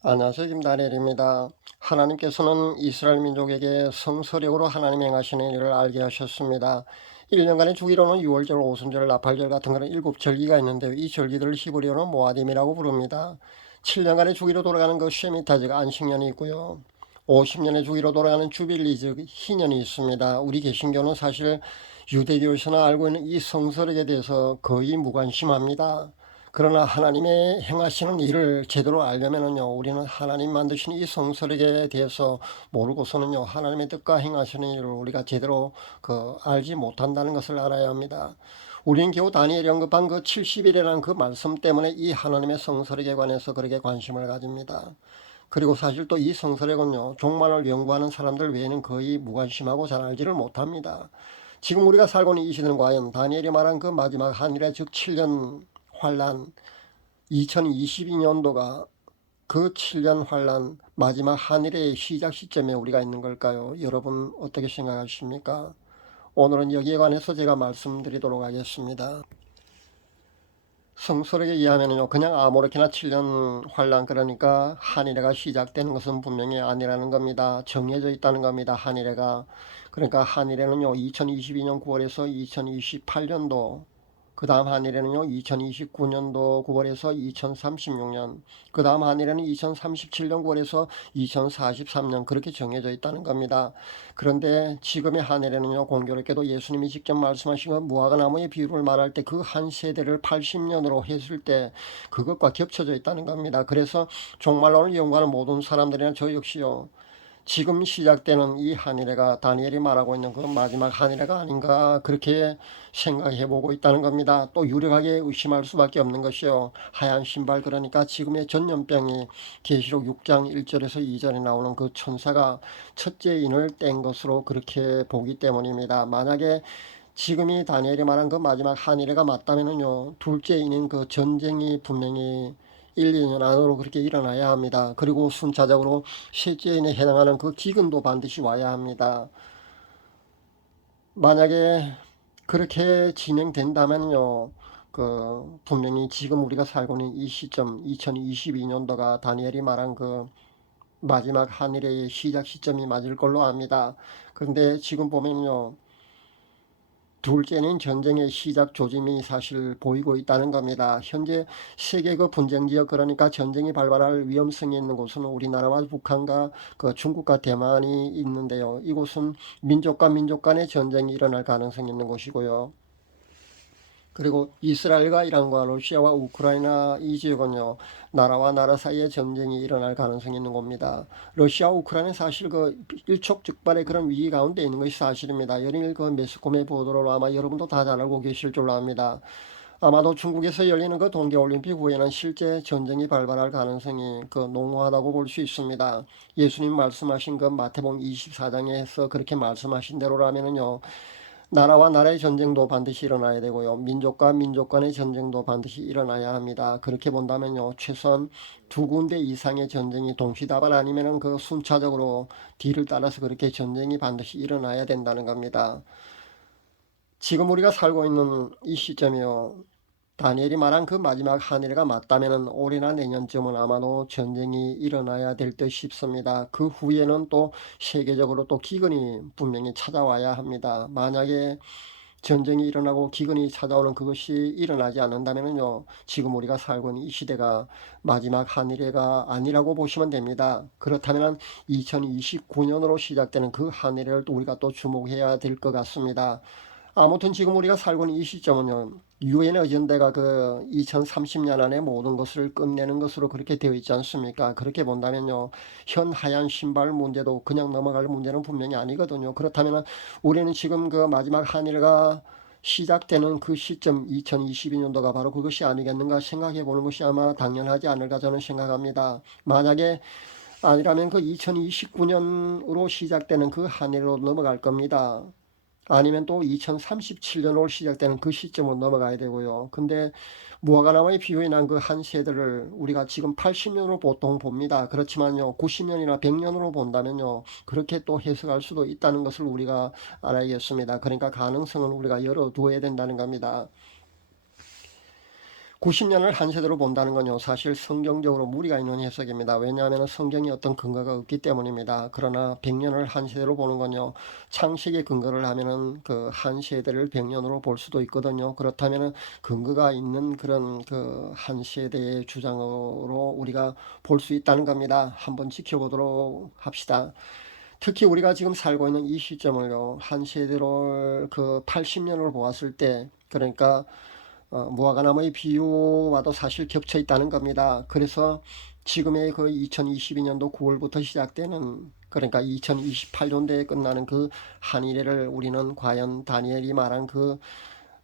안녕하세요. 김다니엘입니다. 하나님께서는 이스라엘 민족에게 성서력으로 하나님 행하시는 일을 알게 하셨습니다. 1년간의 주기로는 6월절, 오순절, 나팔절 같은 그런 7절기가 있는데요. 이 절기들을 히브리어로 모아딤이라고 부릅니다. 7년간의 주기로 돌아가는 그 쉐미타즈가 안식년이 있고요. 50년의 주기로 돌아가는 주빌리 즉 희년이 있습니다. 우리 개신교는 사실 유대교에서나 알고 있는 이 성서력에 대해서 거의 무관심합니다. 그러나 하나님의 행하시는 일을 제대로 알려면은요, 우리는 하나님 만드신 이 성서력에 대해서 모르고서는요, 하나님의 뜻과 행하시는 일을 우리가 제대로 알지 못한다는 것을 알아야 합니다. 우리는 겨우 다니엘이 언급한 그 70일이라는 그 말씀 때문에 이 하나님의 성서력에 관해서 그렇게 관심을 가집니다. 그리고 사실 또 이 성서력은요, 종말을 연구하는 사람들 외에는 거의 무관심하고 잘 알지를 못합니다. 지금 우리가 살고 있는 이 시대는 과연 다니엘이 말한 그 마지막 한일의 즉 7년 환란 2022년도가 그 7년 환란 마지막 한일의 시작 시점에 우리가 있는 걸까요? 여러분 어떻게 생각하십니까? 오늘은 여기에 관해서 제가 말씀드리도록 하겠습니다. 성서력에 의하면요, 그냥 아무렇게나 7년 환란 그러니까 한일해가 시작되는 것은 분명히 아니라는 겁니다. 정해져 있다는 겁니다. 한일해가. 그러니까 한일해는요, 2022년 9월에서 2028년도, 그 다음 한일에는요 2029년도 9월에서 2036년, 그 다음 한일에는 2037년 9월에서 2043년 그렇게 정해져 있다는 겁니다. 그런데 지금의 한일에는요, 공교롭게도 예수님이 직접 말씀하신 그 무화과 나무의 비유를 말할 때 그 한 세대를 80년으로 했을 때 그것과 겹쳐져 있다는 겁니다. 그래서 종말론을 연구하는 모든 사람들이나 저 역시요, 지금 시작되는 이 한일해가 다니엘이 말하고 있는 그 마지막 한일해가 아닌가 그렇게 생각해 보고 있다는 겁니다. 또 유력하게 의심할 수밖에 없는 것이요, 하얀 신발 그러니까 지금의 전염병이 계시록 6장 1절에서 2절에 나오는 그 천사가 첫째 인을 뗀 것으로 그렇게 보기 때문입니다. 만약에 지금이 다니엘이 말한 그 마지막 한일해가 맞다면요, 둘째 인인 그 전쟁이 분명히 1, 2년 안으로 그렇게 일어나야 합니다. 그리고 순차적으로 셋째인에 해당하는 그 기근도 반드시 와야 합니다. 만약에 그렇게 진행된다면요, 분명히 지금 우리가 살고 있는 이 시점, 2022년도가 다니엘이 말한 그 마지막 한일의 시작 시점이 맞을 걸로 압니다. 그런데 지금 보면요, 둘째는 전쟁의 시작 조짐이 사실 보이고 있다는 겁니다. 현재 세계 그 분쟁 지역 그러니까 전쟁이 발발할 위험성이 있는 곳은 우리나라와 북한과 그 중국과 대만이 있는데요. 이곳은 민족과 민족 간의 전쟁이 일어날 가능성이 있는 곳이고요. 그리고 이스라엘과 이란과 러시아와 우크라이나 이 지역은요, 나라와 나라 사이에 전쟁이 일어날 가능성이 있는 겁니다. 러시아와 우크라이나는 사실 그 일촉즉발의 그런 위기 가운데 있는 것이 사실입니다. 연일 그 매스컴의 보도로 아마 여러분도 다 잘 알고 계실 줄로 압니다. 아마도 중국에서 열리는 그 동계올림픽 후에는 실제 전쟁이 발발할 가능성이 농후하다고 볼 수 있습니다. 예수님 말씀하신 그 마태복음 24장에서 그렇게 말씀하신 대로라면은요, 나라와 나라의 전쟁도 반드시 일어나야 되고요, 민족과 민족 간의 전쟁도 반드시 일어나야 합니다. 그렇게 본다면요, 최소한 두 군데 이상의 전쟁이 동시다발 아니면은 그 순차적으로 뒤를 따라서 그렇게 전쟁이 반드시 일어나야 된다는 겁니다. 지금 우리가 살고 있는 이 시점이요, 다니엘이 말한 그 마지막 한일가 맞다면 올해나 내년쯤은 아마도 전쟁이 일어나야 될 듯 싶습니다. 그 후에는 또 세계적으로 또 기근이 분명히 찾아와야 합니다. 만약에 전쟁이 일어나고 기근이 찾아오는 그것이 일어나지 않는다면요, 지금 우리가 살고 있는 이 시대가 마지막 한일해가 아니라고 보시면 됩니다. 그렇다면 2029년으로 시작되는 그 한일해를 또 우리가 또 주목해야 될 것 같습니다. 아무튼 지금 우리가 살고 있는 이 시점은요, 유엔 어젠다가 그 2030년 안에 모든 것을 끝내는 것으로 그렇게 되어 있지 않습니까? 그렇게 본다면요, 현 하얀 신발 문제도 그냥 넘어갈 문제는 분명히 아니거든요. 그렇다면 우리는 지금 그 마지막 한일가 시작되는 그 시점 2022년도가 바로 그것이 아니겠는가 생각해 보는 것이 아마 당연하지 않을까 저는 생각합니다. 만약에 아니라면 그 2029년으로 시작되는 그 한일로 넘어갈 겁니다. 아니면 또 2037년으로 시작되는 그 시점으로 넘어가야 되고요. 근데 무화과나무의 비유에 난 그 한 세대를 우리가 지금 80년으로 보통 봅니다. 그렇지만요, 90년이나 100년으로 본다면요, 그렇게 또 해석할 수도 있다는 것을 우리가 알아야겠습니다. 그러니까 가능성은 우리가 열어두어야 된다는 겁니다. 90년을 한 세대로 본다는 건요, 사실 성경적으로 무리가 있는 해석입니다. 왜냐하면 성경이 어떤 근거가 없기 때문입니다. 그러나 100년을 한 세대로 보는 건요, 창세기에 근거를 하면은 그 한 세대를 100년으로 볼 수도 있거든요. 그렇다면은 근거가 있는 그런 그 한 세대의 주장으로 우리가 볼 수 있다는 겁니다. 한번 지켜보도록 합시다. 특히 우리가 지금 살고 있는 이 시점을요, 한 세대로 그 80년을 보았을 때, 그러니까 무화과나무의 비유와도 사실 겹쳐 있다는 겁니다. 그래서 지금의 그 2022년도 9월부터 시작되는, 그러니까 2028년도에 끝나는 그 한일회를 우리는 과연 다니엘이 말한 그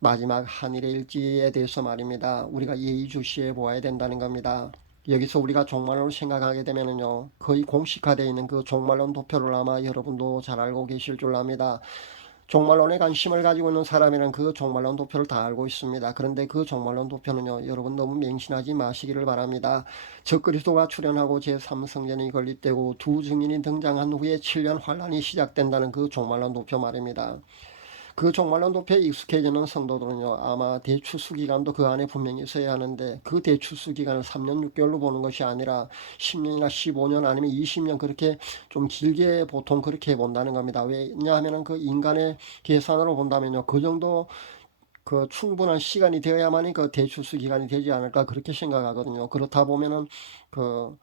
마지막 한일회일지에 대해서 말입니다, 우리가 예의주시해 보아야 된다는 겁니다. 여기서 우리가 종말론을 생각하게 되면요, 거의 공식화되어 있는 그 종말론 도표를 아마 여러분도 잘 알고 계실 줄 압니다. 종말론에 관심을 가지고 있는 사람이란 그 종말론 도표를 다 알고 있습니다. 그런데 그 종말론 도표는요, 여러분 너무 맹신하지 마시기를 바랍니다. 적그리스도가 출현하고 제3성전이 건립되고 두 증인이 등장한 후에 7년 환란이 시작된다는 그 종말론 도표 말입니다. 그 종말론 도표에 익숙해지는 성도들은요, 아마 대추수 기간도 그 안에 분명히 있어야 하는데, 그 대추수 기간을 3년 6개월로 보는 것이 아니라 10년이나 15년 아니면 20년, 그렇게 좀 길게 보통 그렇게 본다는 겁니다. 왜냐하면 그 인간의 계산으로 본다면요, 그 정도 그 충분한 시간이 되어야만이 그 대추수 기간이 되지 않을까, 그렇게 생각하거든요. 그렇다 보면은 그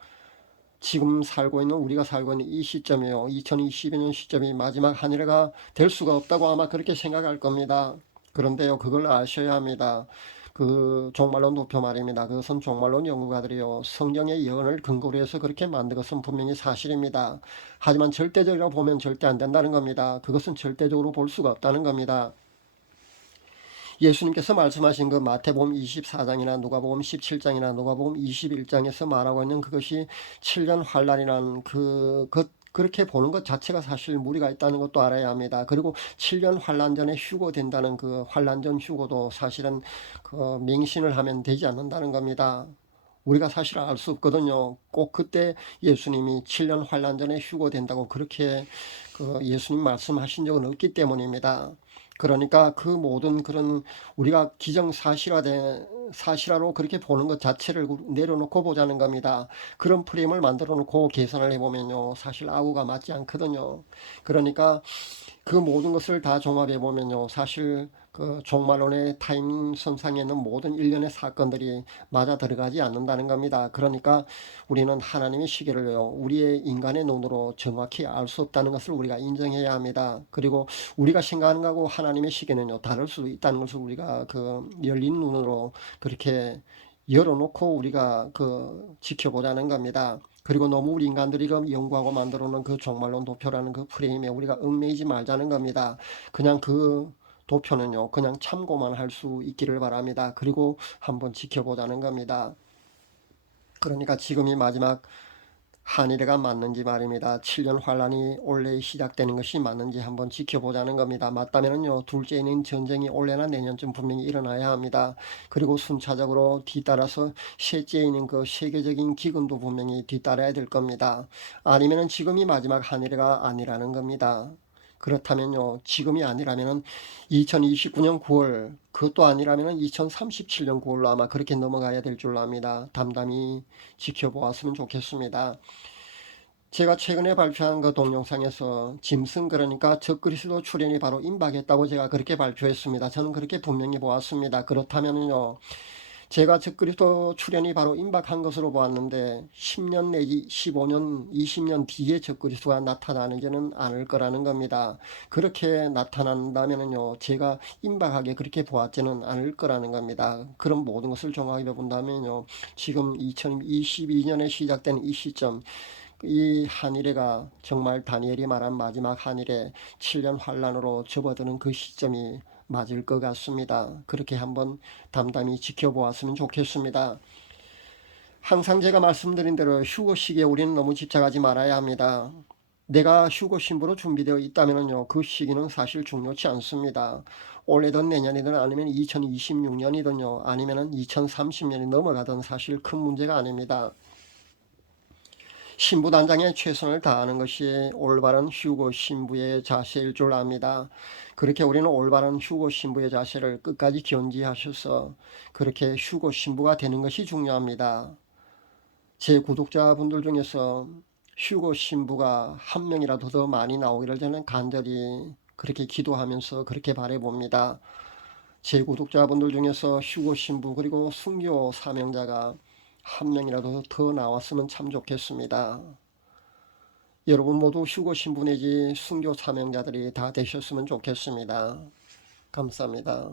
지금 살고 있는, 우리가 살고 있는 이 시점이요, 2022년 시점이 마지막 한 해가 될 수가 없다고 아마 그렇게 생각할 겁니다. 그런데요, 그걸 아셔야 합니다. 그 종말론 도표 말입니다. 그것은 종말론 연구가들이요, 성경의 예언을 근거로 해서 그렇게 만든 것은 분명히 사실입니다. 하지만 절대적으로 보면 절대 안 된다는 겁니다. 그것은 절대적으로 볼 수가 없다는 겁니다. 예수님께서 말씀하신 그 마태복음 24장이나 누가복음 17장이나 누가복음 21장에서 말하고 있는 그것이 7년 환란이라는 그렇게 보는 것 자체가 사실 무리가 있다는 것도 알아야 합니다. 그리고 7년 환란 전에 휴고된다는 그 환란 전 휴고도 사실은 그 맹신을 하면 되지 않는다는 겁니다. 우리가 사실 알 수 없거든요. 꼭 그때 예수님이 7년 환란 전에 휴고된다고 그렇게 그 예수님 말씀하신 적은 없기 때문입니다. 그러니까 그 모든 그런 우리가 사실화로 그렇게 보는 것 자체를 내려놓고 보자는 겁니다. 그런 프레임을 만들어 놓고 계산을 해보면요, 사실 아구가 맞지 않거든요. 그러니까 그 모든 것을 다 종합해 보면요, 사실 그 종말론의 타임선상에 있는 모든 일련의 사건들이 맞아 들어가지 않는다는 겁니다. 그러니까 우리는 하나님의 시계를요, 우리의 인간의 눈으로 정확히 알 수 없다는 것을 우리가 인정해야 합니다. 그리고 우리가 생각하는 거하고 하나님의 시계는요, 다를 수도 있다는 것을 우리가 그 열린 눈으로 그렇게 열어놓고 우리가 그 지켜보자는 겁니다. 그리고 너무 우리 인간들이 그 연구하고 만들어 놓은 그 종말론 도표라는 그 프레임에 우리가 얽매이지 말자는 겁니다. 그냥 그 도표는요, 그냥 참고만 할 수 있기를 바랍니다. 그리고 한번 지켜보자는 겁니다. 그러니까 지금이 마지막 한일회가 맞는지 말입니다. 7년 환란이 올해 시작되는 것이 맞는지 한번 지켜보자는 겁니다. 맞다면요, 둘째는 전쟁이 올해나 내년쯤 분명히 일어나야 합니다. 그리고 순차적으로 뒤따라서 셋째에는 그 세계적인 기근도 분명히 뒤따라야 될 겁니다. 아니면은 지금이 마지막 한일회가 아니라는 겁니다. 그렇다면요, 지금이 아니라면은 2029년 9월, 그것도 아니라면은 2037년 9월로 아마 그렇게 넘어가야 될 줄로 압니다. 담담히 지켜보았으면 좋겠습니다. 제가 최근에 발표한 그 동영상에서 짐승, 그러니까 적그리스도 출현이 바로 임박했다고 제가 그렇게 발표했습니다. 저는 그렇게 분명히 보았습니다. 그렇다면요, 제가 적그리스도 출현이 바로 임박한 것으로 보았는데 10년 내지 15년, 20년 뒤에 적그리스도가 나타나는지는 않을 거라는 겁니다. 그렇게 나타난다면요, 제가 임박하게 그렇게 보았지는 않을 거라는 겁니다. 그런 모든 것을 종합해 본다면요, 지금 2022년에 시작된 이 시점, 이 한일회가 정말 다니엘이 말한 마지막 한일회 7년 환란으로 접어드는 그 시점이 맞을 것 같습니다. 그렇게 한번 담담히 지켜보았으면 좋겠습니다. 항상 제가 말씀드린 대로 휴거 시기에 우리는 너무 집착하지 말아야 합니다. 내가 휴거 신부로 준비되어 있다면요, 그 시기는 사실 중요치 않습니다. 올해든 내년이든 아니면 2026년이든요, 아니면 2030년이 넘어가든 사실 큰 문제가 아닙니다. 신부단장에 최선을 다하는 것이 올바른 휴거 신부의 자세일 줄 압니다. 그렇게 우리는 올바른 휴거 신부의 자세를 끝까지 견지하셔서 그렇게 휴거 신부가 되는 것이 중요합니다. 제 구독자분들 중에서 휴거 신부가 한 명이라도 더 많이 나오기를 저는 간절히 그렇게 기도하면서 그렇게 바라봅니다. 제 구독자분들 중에서 휴거 신부 그리고 순교 사명자가 한 명이라도 더 나왔으면 참 좋겠습니다. 여러분 모두 휴거 신부 내지 순교 사명자들이 다 되셨으면 좋겠습니다. 감사합니다.